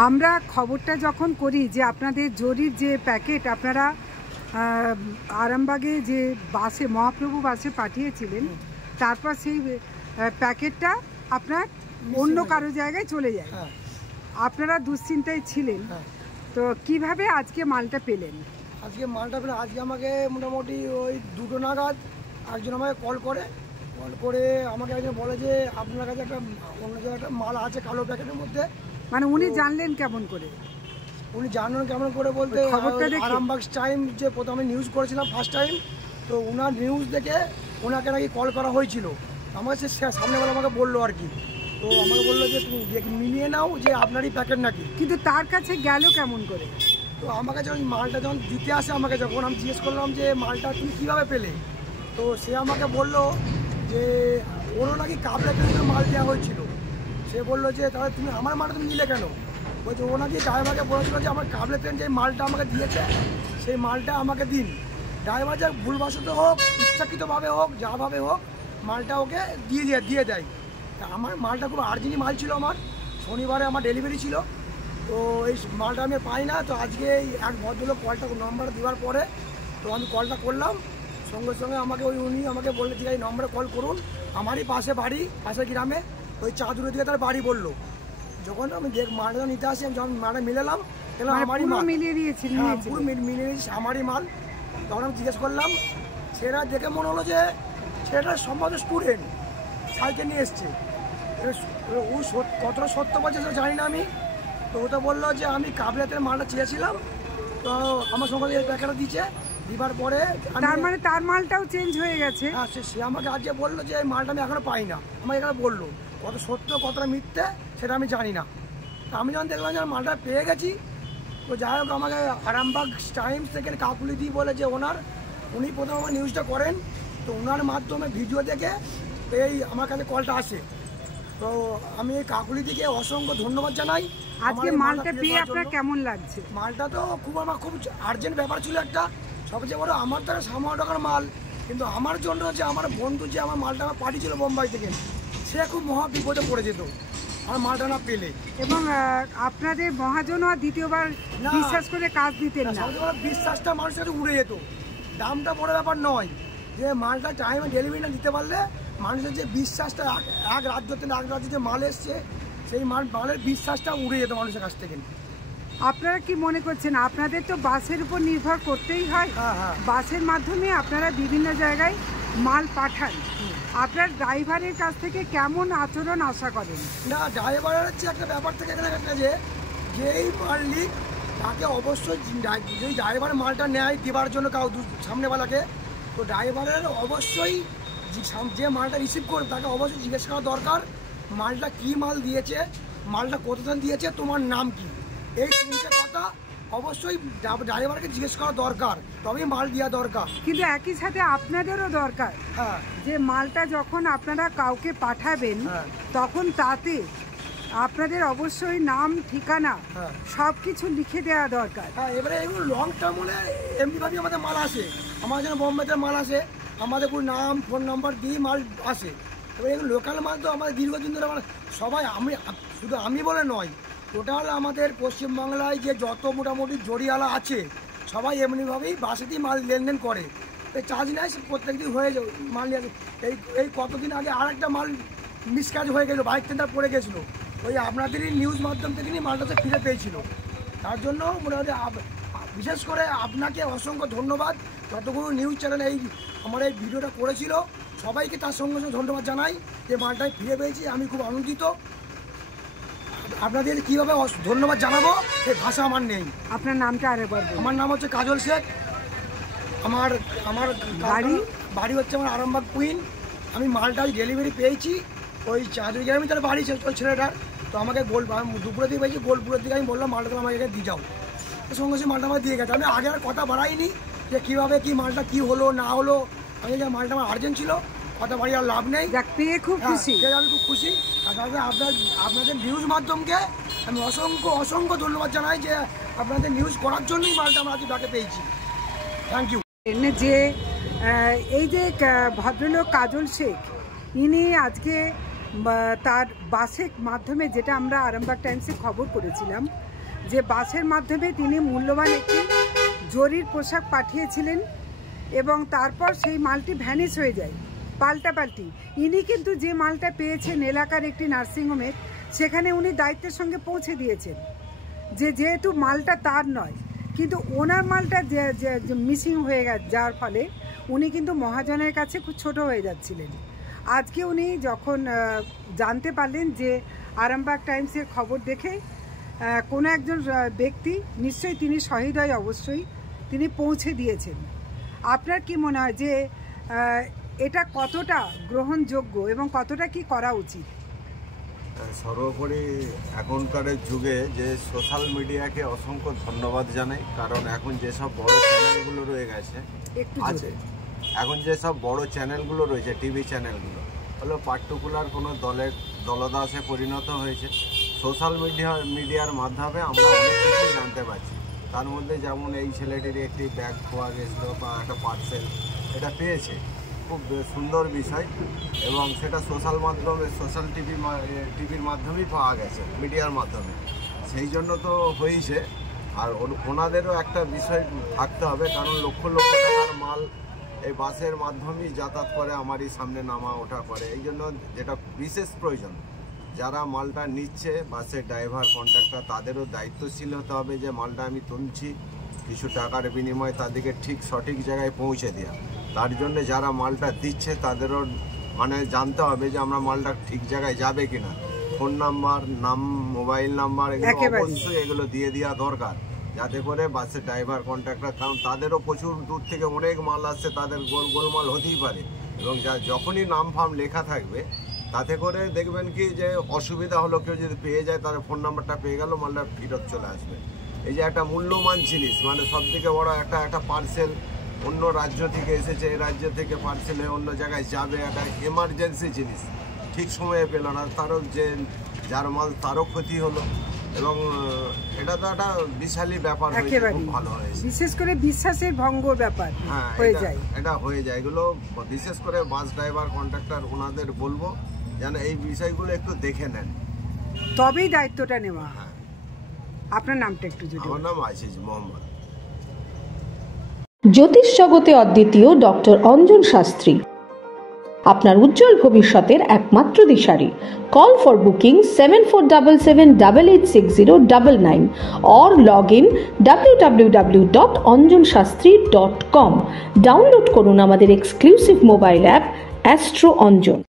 আমরা খবরটা যখন করি যে আপনাদের জরির যে প্যাকেট আপনারা আরামবাগে যে বাসে মহাপ্রভু বাসে পাঠিয়েছিলেন, তারপর সেই প্যাকেটটা আপনার অন্য কারো জায়গায় চলে যায়, আপনারা দুশ্চিন্তায় ছিলেন। তো কিভাবে আজকে মালটা পেলেন? আজকে মালটা পেলে আজকে আমাকে মোটামুটি ওই 2টো নাগাদ একজন আমাকে কল করে আমাকে একজন বলে যে আপনার কাছে একটা অন্য জায়গায় একটা মাল আছে কালো প্যাকেটের মধ্যে। মানে উনি জানলেন কেমন করে? উনি জানলেন কেমন করে বলতে আরামবাগ টাইম যে প্রথমে নিউজ করেছিলাম ফার্স্ট টাইম, তো ওনার নিউজ দেখে ওনাকে নাকি কল করা হয়েছিল। আমাকে সে সামনেবেলা আমাকে বললো আর কি, তো আমাকে বললো যে তুমি মিলিয়ে নাও যে আপনারই প্যাকেট নাকি। কিন্তু তার কাছে গেল কেমন করে? তো আমাকে যখন মালটা যখন দিতে আসে আমাকে যখন আমি জিজ্ঞেস করলাম যে মালটা তুমি কীভাবে পেলে, তো সে আমাকে বললো যে ওরও নাকি কাবলা ট্রেনের মাল দেওয়া হয়েছিল। সে বললো যে তাহলে তুমি আমার মালটা তুমি নিলে কেন? বলছে ও নাকি ড্রাইভারকে বলেছিল যে আমার কাবলা ট্রেন যে মালটা আমাকে দিয়েছে সেই মালটা আমাকে দিন। ড্রাইভার যা ভুলবশত হোক ইচ্ছাকৃতভাবে হোক যাভাবে হোক মালটা ওকে দিয়ে দেয়। তা আমার মালটা খুব আর্জেন্ট মাল ছিল, আমার শনিবারে আমার ডেলিভারি ছিল, তো এই মালটা আমি পাই না। তো আজকে এক ভদ্রলোক কলটা নম্বর দেওয়ার পরে তো আমি কলটা করলাম, সঙ্গে সঙ্গে আমাকে উনি আমাকে বললে ঠিক আছে এই নম্বরে কল করুন, আমারই পাশে বাড়ি, পাশের গ্রামে ওই চাঁদুরের দিকে তার বাড়ি বললো। যখন আমি মালটা নিতে আসি আমি যখন মালটা মিলালাম আমারই মাল মিলিয়ে দিয়েছি, পুরো মিলিয়ে দিয়েছি আমারই মাল। তখন আমি জিজ্ঞেস করলাম, সেটা দেখে মনে হলো যে সেটা সম্ভবত স্টুডেন্ট সাইকেল নিয়ে এসছে। ও কতটা সত্য বলছে সেটা জানি না আমি। তো ওটা বললো যে আমি কাবলাতের মালটা চেয়েছিলাম, তো আমার সঙ্গে এই প্যাকেটটা দিচ্ছে, দিবার পরে তার মানে তার মালটাও চেঞ্জ হয়ে গেছে। হ্যাঁ, সে আমাকে আজকে বললো যে এই মালটা আমি এখনো পাই না। আমাকে এখানে বললো কত সত্য কতটা মিথ্যে সেটা আমি জানি না। তা আমি যখন দেখলাম যে মালটা পেয়ে গেছি, তো যাই হোক আমাকে আরামবাগ টাইমস থেকে কাকুলিদি বলে যে উনি প্রথম আমার নিউজটা করেন, তো ওনার মাধ্যমে ভিডিও দেখে এই আমার কাছে কলটা আসে। তো আমি এই কাকুলিদিকে অসংখ্য ধন্যবাদ জানাই। আজকে মালটা পেয়ে আপনার কেমন লাগছে? মালটা তো আমার খুব আর্জেন্ট ব্যাপার ছিল একটা, সবচেয়ে বড় আমার দ্বারা 500 টাকার মাল, কিন্তু আমার জন্য যে আমার বন্ধু যে আমার মালটা আমার পাঠিয়েছিল বোম্বাই থেকে, সে খুব মহা বিপদে পড়ে যেত আমার মালটা না পেলে। এবং আপনাদের মহাজন আর দ্বিতীয়বার বিশ্বাস করে কাজ দিতেন না। বিশ্বাসটা মানুষের কাছে উড়ে যেত, দামটা বড় ব্যাপার নয়, যে মালটা টাইমে ডেলিভারি না দিতে পারলে মানুষের যে বিশ্বাসটা এক রাজ্য থেকে এক রাজ্যে যে মাল এসছে সেই মালের বিশ্বাসটা উড়ে যেত মানুষের কাছ থেকে। আপনারা কি মনে করছেন আপনাদের তো বাসের উপর নির্ভর করতেই হয়, বাসের মাধ্যমে আপনারা বিভিন্ন জায়গায় মাল পাঠান, আপনার ড্রাইভারের কাছ থেকে কেমন আচরণ আশা করেন? না, ড্রাইভারের হচ্ছে একটা ব্যাপার থেকে এখানে একটা যেই মালিক তাকে অবশ্যই যেই ড্রাইভার মালটা নেয় দেওয়ার জন্য কাউ সামনেওয়ালাকে, তো ড্রাইভারের অবশ্যই যে মালটা রিসিভ করবে তাকে অবশ্যই জিজ্ঞেস করা দরকার মালটা কি মাল দিয়েছে, মালটা কতদিন দিয়েছে, তোমার নাম কি, এই তিনটে কথা অবশ্যই ড্রাইভারকে জিজ্ঞেস করা দরকার, তবেই মাল দেওয়া দরকার। কিন্তু একই সাথে আপনাদেরও দরকার যে মালটা যখন আপনারা কাউকে পাঠাবেন তখন তাতে আপনাদের অবশ্যই নাম ঠিকানা সবকিছু লিখে দেওয়া দরকার। এবারে এগুলো লং টার্ম হলে এমনিভাবেই আমাদের মাল আসে, আমাদের যেন বোম্বেতে মাল আসে আমাদের পুরো নাম ফোন নাম্বার দিয়ে মাল আসে। এবার এগুলো লোকাল মাল তো আমাদের দীর্ঘদিন ধরে সবাই, শুধু আমি বলে নয়, টোটাল আমাদের পশ্চিমবাংলায় যে যত মোটামুটি জরিওয়ালা আছে সবাই এমনিভাবেই বাসেতেই মাল লেনদেন করে, চার্জ নেয়, প্রত্যেক দিন হয়ে যায় মাল নিয়ে। এই কতদিন আগে আর একটা মাল মিসকাজ হয়ে গেছিলো, বাইক টেন্ডার পড়ে গেছিলো, ওই আপনাদেরই নিউজ মাধ্যম থেকে নিয়ে মালটা ফিরে পেয়েছিল। তার জন্য মোটামুটি বিশেষ করে আপনাকে অসংখ্য ধন্যবাদ, যতগুলো নিউজ চ্যানেল আমার এই ভিডিওটা করেছিল সবাইকে তার সঙ্গে সঙ্গে ধন্যবাদ জানাই যে মালটাই ফিরে পেয়েছি, আমি খুব আনন্দিত। আপনাদের কীভাবে ধন্যবাদ জানাবো সেই ভাষা আমার নেই। আপনার নামটা আরেকবার? আমার নাম হচ্ছে কাজল শেখ, আমার বাড়ি হচ্ছে আমার আরামবাগ কুইন। আমি মালটা ডেলিভারি পেয়েছি ওই চাঁদুরি গ্রামে তার বাড়ি ওই ছেলেটার, তো আমাকে দুপুরের দিকে পেয়েছি, গোলপুরের দিকে আমি বললাম মালটা আমাকে এখানে দিয়ে যাও, সঙ্গে সঙ্গে মালটা আমার দিয়ে গেছে। আমি আগে আর কথা বাড়াইনি যে কীভাবে কি মালটা কি হলো না হলো, আমি যে মালটা আমার আর্জেন্ট ছিল কথা বাড়ি আর লাভ নেই, পেয়ে খুব খুশি, আমি খুব খুশি। আর তারপরে আপনাদের নিউজ মাধ্যমকে আমি অসংখ্য ধন্যবাদ জানাই যে আপনাদের নিউজ করার জন্যই মালটা আমরা আজকে ব্যাকে পেয়েছি। Thank you. যে এই যে ভদ্রলোক কাজল শেখ, ইনি আজকে তার বাসের মাধ্যমে, যেটা আমরা আরামবাগ টাইমসে খবর করেছিলাম, যে বাসের মাধ্যমে তিনি মূল্যবান একটি জরির পোশাক পাঠিয়েছিলেন এবং তারপর সেই মালটি ভ্যানিশ হয়ে যায় পাল্টাপাল্টি। ইনি কিন্তু যে মালটা পেয়েছেন এলাকার একটি নার্সিংহোমে, সেখানে উনি দায়িত্বের সঙ্গে পৌঁছে দিয়েছেন যে যেহেতু মালটা তার নয়, কিন্তু ওনার মালটা মিসিং হয়ে যাওয়ার ফলে উনি কিন্তু মহাজনের কাছে খুব ছোট হয়ে যাচ্ছিলেন। আজকে উনি যখন জানতে পারলেন যে আরামবাগ টাইমসের খবর দেখে কোনো একজন ব্যক্তি, নিশ্চয়ই তিনি সহৃদয়, অবশ্যই তিনি পৌঁছে দিয়েছেন। আপনার কি মনে হয় যে এটা কতটা গ্রহণযোগ্য এবং কতটা কি করা উচিত? সর্বোপরি এখনকার যুগে যে সোশ্যাল মিডিয়াকে অসংখ্য ধন্যবাদ জানাই, কারণ এখন যেসব বড় চ্যানেলগুলো রয়ে গেছে এখন যেসব বড় চ্যানেলগুলো রয়েছে, টিভি চ্যানেলগুলো হলো পার্টিকুলার কোনো দলদাসে পরিণত হয়েছে। সোশ্যাল মিডিয়ার মাধ্যমে আমরা অনেক কিছু জানতে পারছি। তার মধ্যে যেমন এই ছেলেটির একটি ব্যাগ পাওয়া গেছিলো বা একটা পার্সেল, এটা পেয়েছে, খুব সুন্দর বিষয়, এবং সেটা সোশ্যাল টিভির মাধ্যমেই পাওয়া গেছে, মিডিয়ার মাধ্যমে। সেই জন্য তো হয়েছে। আর ওনাদেরও একটা বিষয় থাকতে হবে, কারণ লক্ষ লক্ষ টাকার মাল এই বাসের মাধ্যমেই যাতায়াত করে, আমারই সামনে নামা ওঠা করে। এই জন্য যেটা বিশেষ প্রয়োজন, যারা মালটা নিচ্ছে, বাসের ড্রাইভার, কন্ট্রাক্টর, তাদেরও দায়িত্বশীল হতে হবে যে মালটা আমি তুলছি, কিছু টাকার বিনিময়ে তাদেরকে ঠিক সঠিক জায়গায় পৌঁছে দেওয়া। তার জন্য যারা মালটা দিচ্ছে তাদেরও জানতে হবে যে আমরা মালটা ঠিক জায়গায় যাবে কিনা। ফোন নাম্বার, মোবাইল নাম্বার, এগুলো অবশ্যই এগুলো দিয়ে দেওয়া দরকার, যাতে করে বাসের ড্রাইভার, কন্ট্রাক্টর, কারণ তাদেরও প্রচুর দূর থেকে অনেক মাল আসছে, তাদের গোলমাল হতেই পারে। এবং যখনই নাম ফাম লেখা থাকবে, তাতে করে দেখবেন কি যে অসুবিধা হলো, কেউ যদি পেয়ে যায় তার ফোন নাম্বারটা পেয়ে গেল, মালটা ফেরত চলে আসবে। এই যে একটা মূল্যবান জিনিস, সব থেকে বড় একটা পার্সেল অন্য রাজ্য থেকে এসেছে, এই রাজ্য থেকে পার্সেল হয়ে অন্য জায়গায় যাবে, একটা এমার্জেন্সি জিনিস ঠিক সময়ে পেল না, তারও যার মাল তারও ক্ষতি হলো। এবং এটা তো একটা বিশালই ব্যাপার, খুব ভালো হয়েছে। বিশেষ করে বিশ্বাসের ভঙ্গর ব্যাপার হয়ে যায়, এটা হয়ে যায়। এগুলো বিশেষ করে বাস ড্রাইভার, কন্ট্রাক্টর, ওনাদের বলবো যেন এই বিষয়গুলো একটু দেখে নেন, তবেই দায়িত্বটা নেওয়া। আপনার নামটা একটু যদি? আমার নাম আজিজ মোহাম্মদ। জ্যোতিষ জগতে অদ্বিতীয় ডক্টর অঞ্জন শাস্ত্রী, আপনার উজ্জ্বল ভবিষ্যতের একমাত্র দিশারি। Call for booking 7477886099 or log in www.anjanshastri.com. Download করুন আমাদের exclusive mobile app astro Anjan.